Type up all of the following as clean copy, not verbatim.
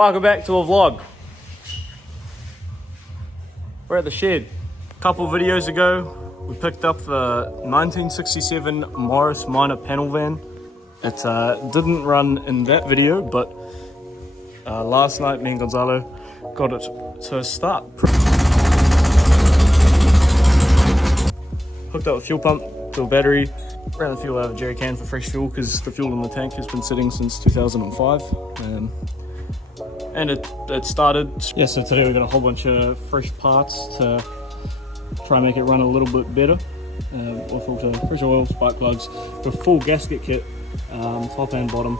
Welcome back to a vlog. We're at the shed. A couple of videos ago, we picked up the 1967 Morris Minor panel van. It didn't run in that video, but last night me and Gonzalo got it to start. Hooked up a fuel pump to a battery, ran the fuel out of a jerry can for fresh fuel because the fuel in the tank has been sitting since 2005. And it started. Yeah, so today we got a whole bunch of fresh parts to try and make it run a little bit better. Oil filter, pressure oil, spark plugs, the full gasket kit, top and bottom,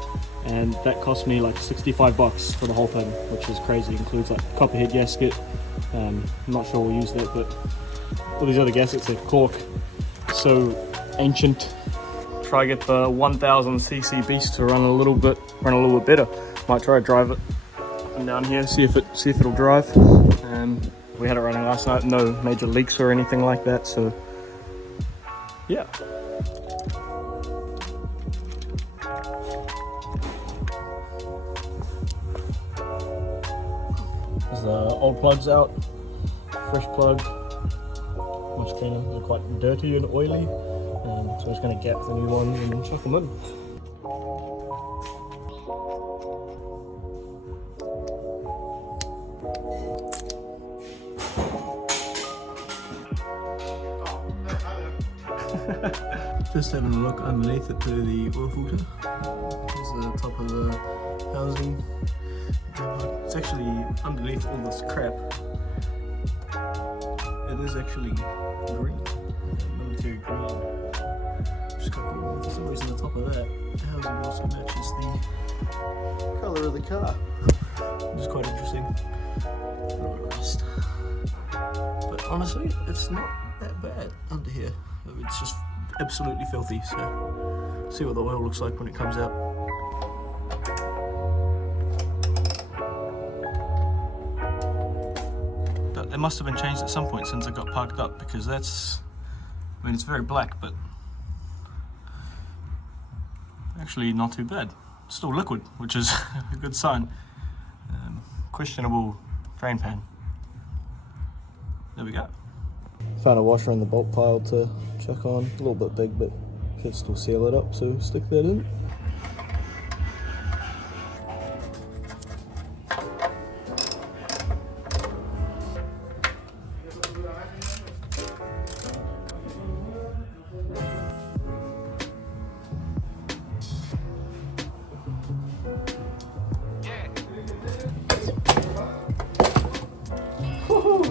and that cost me like 65 bucks for the whole thing, which is crazy. It includes like copperhead gasket. I'm not sure we'll use that, but all these other gaskets are cork, so ancient. Try to get the 1000cc beast to run a little bit better. Might try to drive it down here, see if it'll drive. We had it running last night, no major leaks or anything like that, so yeah. There's the old plugs out, fresh plug, much cleaner. They're quite dirty and oily, so I'm just going to gap the new one and chuck them in. Just having a look underneath it to the oil filter. Here's the top of the housing. It's actually underneath all this crap. It is actually green, military green. Just got cool. For some reason the top of that housing also matches the colour of the car, which is quite interesting. A little bit of rust. But honestly, it's not that bad under here. It's just absolutely filthy, so see what the oil looks like when it comes out. But it must have been changed at some point since it got parked up, because that's, I mean, it's very black, but actually not too bad. It's still liquid, which is a good sign. Questionable drain pan. There we go. Found a washer in the bolt pile to chuck on. A little bit big, but should still seal it up, so stick that in.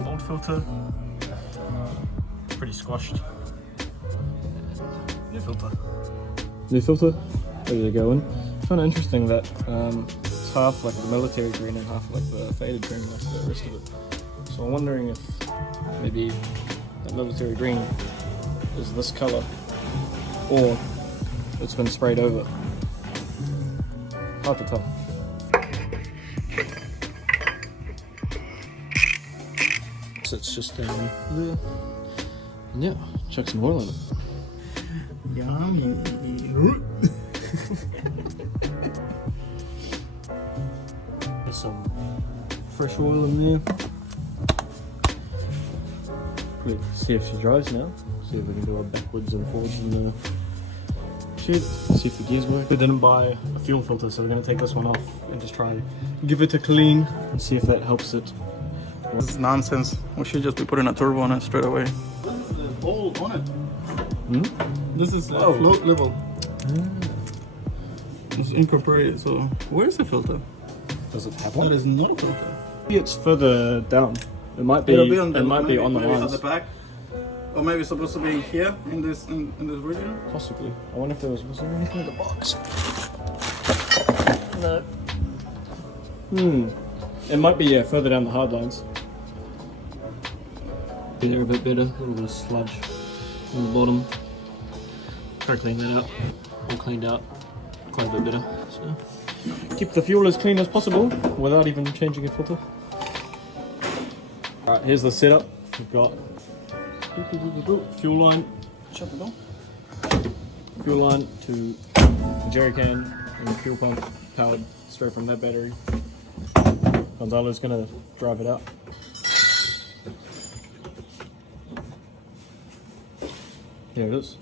Old filter. Pretty squashed. New filter. New filter? Ready to go in. I find it interesting that it's half like the military green and half like the faded green like the rest of it. So I'm wondering if maybe that military green is this colour, or it's been sprayed over. Hard to tell. So it's just down there. Yeah, chuck some oil in it. Yummy. There's some fresh oil in there. Quick, see if she drives now. See if we can do a backwards and forwards in the shed. See if the gears work. We didn't buy a fuel filter, so we're going to take this one off and just try give it a clean and see if that helps it. This is nonsense. We should just be putting a turbo on it straight away. All on it. This is float level. It's incorporated. So where's the filter? Does it have one? That is not a filter. Maybe it's further down. It might be. It'll be on the, it might maybe, be on the maybe lines. at the back, or maybe it's supposed to be here in this region. Possibly. I wonder if was there anything in the box? No. It might be further down the hard lines. They're a bit better. A little bit of sludge on the bottom. Try to clean that out. All cleaned out. Quite a bit better. So keep the fuel as clean as possible without even changing a filter. Alright, here's the setup. We've got fuel line. Shut the door. Fuel line to the jerry can and the fuel pump powered straight from that battery. Gonzalo's gonna drive it out. There it is.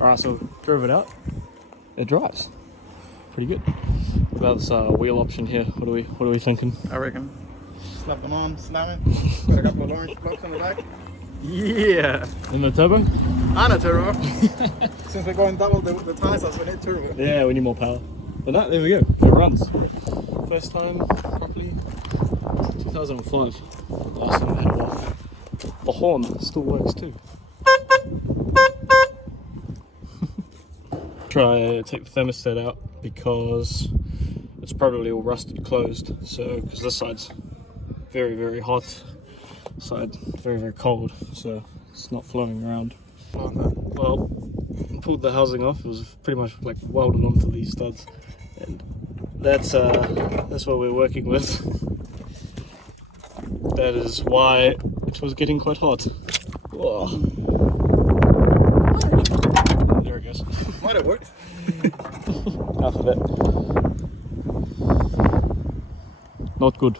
Alright, so drove it out. It drives pretty good. What about this wheel option here? What are we thinking? I reckon. Slap them on, slam it. Got a couple of orange blocks on the back. Yeah. In the turbo? And a turbo. Since we're going double the tires, we need turbo. Yeah, we need more power. But that, there we go. It runs. First time properly, 2005. Last time I had it off. The horn still works too. Try take the thermostat out because it's probably all rusted closed. So, because this side's very, very hot, side very, very cold, so it's not flowing around. Well, pulled the housing off. It was pretty much like welded onto these studs, and that's what we're working with. That is why it was getting quite hot. Whoa. There it goes. Might have worked. Half of it. Not good.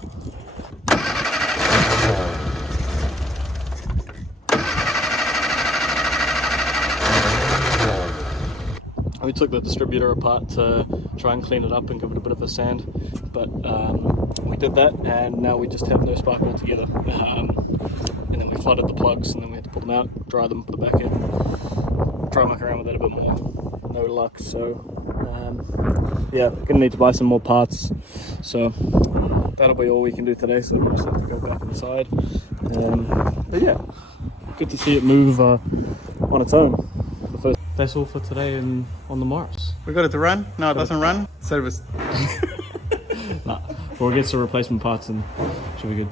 We took the distributor apart to try and clean it up and give it a bit of a sand, but we did that, and now we just have no spark altogether. And then we flooded the plugs, and then we had to pull them out, dry them, put it back in, try and muck around with that a bit more. No luck, so yeah, we're gonna need to buy some more parts. So that'll be all we can do today. So we'll just have to go back inside. But yeah, good to see it move on its own. That's all for today on the Morris. We got it to run? No, it doesn't run. Service. Nah, we'll get some replacement parts and should be good.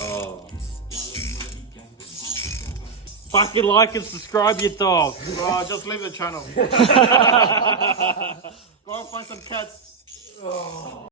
Oh. Fucking like and subscribe, you dog. Oh, just leave the channel. Go and find some cats. Oh.